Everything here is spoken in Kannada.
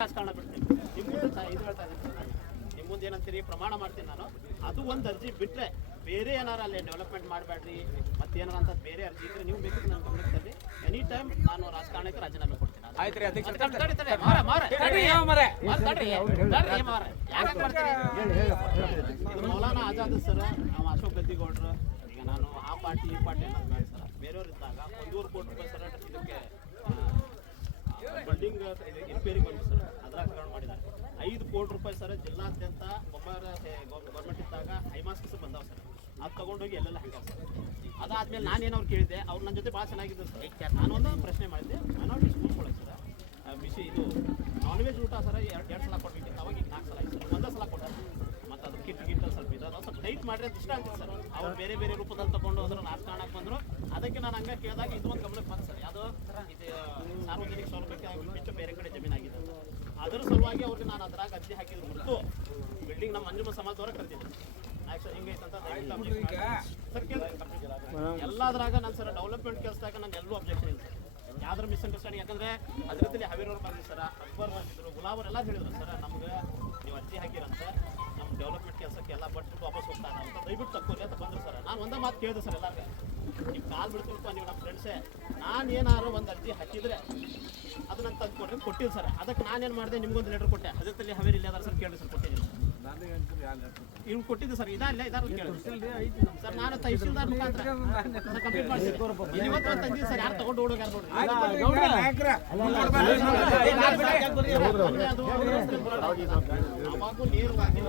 ರಾಜಕಾರಣ ಬಿಡ್ತೀನಿ ನಿಮ್ಮ ಮುಂದೆ ಇದು ಹೇಳ್ತಾ ಇದ್ದೀನಿ ನಿಮ್ಮ ಮುಂದೆ ಏನಂತೀರಿ ಪ್ರಮಾಣ ಮಾಡ್ತೀನಿ ನಾನು ಅದು ಒಂದು ಅರ್ಜಿ ಬಿಟ್ಟರೆ ಬೇರೆ ಏನಾರ ಅಲ್ಲಿ ಡೆವಲಪ್ಮೆಂಟ್ ಮಾಡಬೇಡ್ರಿ ಮತ್ತೇನಾರ ಅಂತ ಬೇರೆ ಅರ್ಜಿ ಇದ್ರೆ ನೀವು ಬೇಕು ನನ್ನ ಗಮನಕ್ಕೆ ತರ್ರಿ ಎನಿ ಟೈಮ್ ನಾನು ರಾಜಕಾರಣಕ್ಕೆ ರಾಜೀನಾಮೆ ಕೊಡ್ತೀನಿ. ಆಯ್ತು ರೀ ಅಧ್ಯಕ್ಷ ಮೌಲಾನಾ ಆಜಾದ್ ಸರ್ ನಾವು ಅಶೋಕ್ ಗದ್ದಿಗೌಡ್ರು ಈಗ ನಾನು ಆ ಪಾರ್ಟಿ ಈ ಪಾರ್ಟಿ ಅನ್ನೋದು ಬೇಡ ಸರ್ ಬೇರೆಯವ್ರು ಇದ್ದಾಗ 1.5 ಕೋಟಿ ರೂಪಾಯಿ ಸರ್ ಇದಕ್ಕೆ ಬಿಲ್ಡಿಂಗ್ ರಿಪೇರಿ ಬಂದು ಸರ್ ಅದ್ರ ಹಗರಣ ಮಾಡಿದ್ದಾರೆ 5 ಕೋಟಿ ರೂಪಾಯಿ ಸರ್ ಜಿಲ್ಲಾದ್ಯಂತ ಒಬ್ಬರ ಗೌರ್ಮೆಂಟ್ ಇದ್ದಾಗ ಹೈಮಾಸ್ಕಿಸ್ ಬಂದಾವ ಸರ್ ಅದು ತಗೊಂಡೋಗಿ ಎಲ್ಲೆಲ್ಲ ಹಾಕಾವ ಸರ್. ಅದಾದ್ಮೇಲೆ ನಾನೇನು ಅವ್ರು ಕೇಳಿದೆ ಅವ್ರು ನನ್ನ ಜೊತೆ ಭಾಳ ಚೆನ್ನಾಗಿದ್ದು ಸರ್ ನಾನು ಒಂದು ಪ್ರಶ್ನೆ ಮಾಡಿದ್ದೆ ಮೈನಾರಿಟಿ ಸ್ಕೂಲ್ಸ್ಗಳಿಗೆ ಸರ್ ಬಿಸಿ ಇದು ನಾನ್ ವೆಜ್ ಊಟ ಸರ್ ಎರಡು ಸಲ ಕೊಡ್ಬೇಕಿತ್ತು ಅವಾಗ ಈಗ 4 ಸಲ ಆಯ್ತು ಸರ್ ಒಂದೇ ಸಲ ಕೊಟ್ಟಾರೆ ಮತ್ತು ಅದು ಕಿಟ್ ಸ್ವಲ್ಪ ಇದು ಅದು ಸ್ವಲ್ಪ ಟೈಟ್ ಮಾಡಿದ್ರೆ ಇಷ್ಟ ಆಗ್ತದೆ ಸರ್ ಅವ್ರು ಬೇರೆ ಬೇರೆ ರೂಪದಲ್ಲಿ ತಗೊಂಡು ಹೋದ್ರು ರಾಜಕಾರಣಕ್ಕೆ ಬಂದರು ಅದಕ್ಕೆ ನಾನು ಹಂಗೆ ಕೇಳಿದಾಗ ಇದು ಒಂದು ಗಮನಕ್ಕೆ ಬಂತು ಸರ್ ಯಾವುದೋ ಇದು ಸಾರ್ವಜನಿಕ ಸೌಲಭ್ಯಕ್ಕೆ ಬಿಟ್ಟು ಬೇರೆ ಕಡೆ ಜಮೀನಾಗಿದೆ ಅದರ ಸಲುವಾಗಿ ಅವ್ರಿಗೆ ನಾನು ಅದ್ರಾಗ ಅರ್ಜಿ ಹಾಕಿದ್ರು ಹೊರತು ಬಿಲ್ಡಿಂಗ್ ನಮ್ಮ ಮಂಜುಮ ಸಮಾಜದವರ ಕರೆದಿದ್ದೆ ಆಯ್ತು ಸರ್ ಹಿಂಗೈತಂತ ಸರ್ ಕೇಳಿದ್ರೆ ಎಲ್ಲದ್ರಾಗ ನಾನು ಸರ್ ಡೆವಲಪ್ಮೆಂಟ್ ಕೆಲಸದಾಗ ನಾನು ಎಲ್ಲೂ ಅಬ್ಜೆಕ್ಷನ್ ಇಲ್ಲ ಸರ್ ಯಾವ್ದಾರು ಮಿಸ್ಅಂಡರ್ಸ್ಟ್ಯಾಂಡಿಂಗ್ ಯಾಕಂದರೆ ಅದರಲ್ಲಿ ಹಾವೇರವ್ರು ಬಂದಿದ್ರು ಸರ್ ಅಕ್ಬರ್ ಬಂದಿದ್ರು ಗುಲಾಬರೆಲ್ಲ ಹೇಳಿದ್ರು ಸರ್ ನಮ್ಗೆ ನೀವು ಅರ್ಜಿ ಹಾಕಿರಂತ ನಮ್ಮ ಡೆವಲಪ್ಮೆಂಟ್ ಕೆಲಸಕ್ಕೆ ಎಲ್ಲ ಬಟ್ಬಿಟ್ಟು ವಾಪಸ್ ಹೋಗ್ತಾನೆ ಅಂತ ದಯವಿಟ್ಟು ತಕ್ಕೋರಿ ಅಂತ ಬಂದರು ಸರ್ ನಾನು ಒಂದೇ ಮಾತು ಕೇಳಿದೆ ಸರ್ ಎಲ್ಲರಿಗೆ ನೀವು ಕಾಲ್ ಬಿಡ್ತೀರಪ್ಪ ನೀವು ನಮ್ಮ ಫ್ರೆಂಡ್ಸೇ ನಾನು ಏನಾದ್ರು ಒಂದು ಅರ್ಜಿ ಹಾಕಿದರೆ ಅದನ್ನ ತಂದುಕೊಡ್ರಿ ಕೊಟ್ಟಿದ್ದು ಸರ್ ಅದಕ್ಕೆ ನಾನೇನು ಮಾಡಿದೆ ನಿಮ್ಗೊಂದು ಲೆಟರ್ ಕೊಟ್ಟೆ ಅದರಲ್ಲಿ ಹಾವೇರಿ ಇಲ್ಲ ಸರ್ ಕೇಳಿ ಸರ್ ಕೊಟ್ಟಿದ್ದೀನಿ ಇವ್ನು ಕೊಟ್ಟಿದ್ದು ಸರ್ ಇದಾರಲ್ಲ ಇದಾರ ಸರ್ ನಾನು ತಹಶೀಲ್ದಾರ್ ಮುಖಾಂತರ ಕಂಪ್ಲೀಟ್ ಮಾಡ್ತೀನಿ ಇವತ್ತು ತಂದಿದ್ದು ಸರ್ ಯಾರು ತಗೊಂಡು ಓಡೋಗಾರ ನೋಡ್ರಿ ಅವಾಗೂ ನೇರವಾಗಿ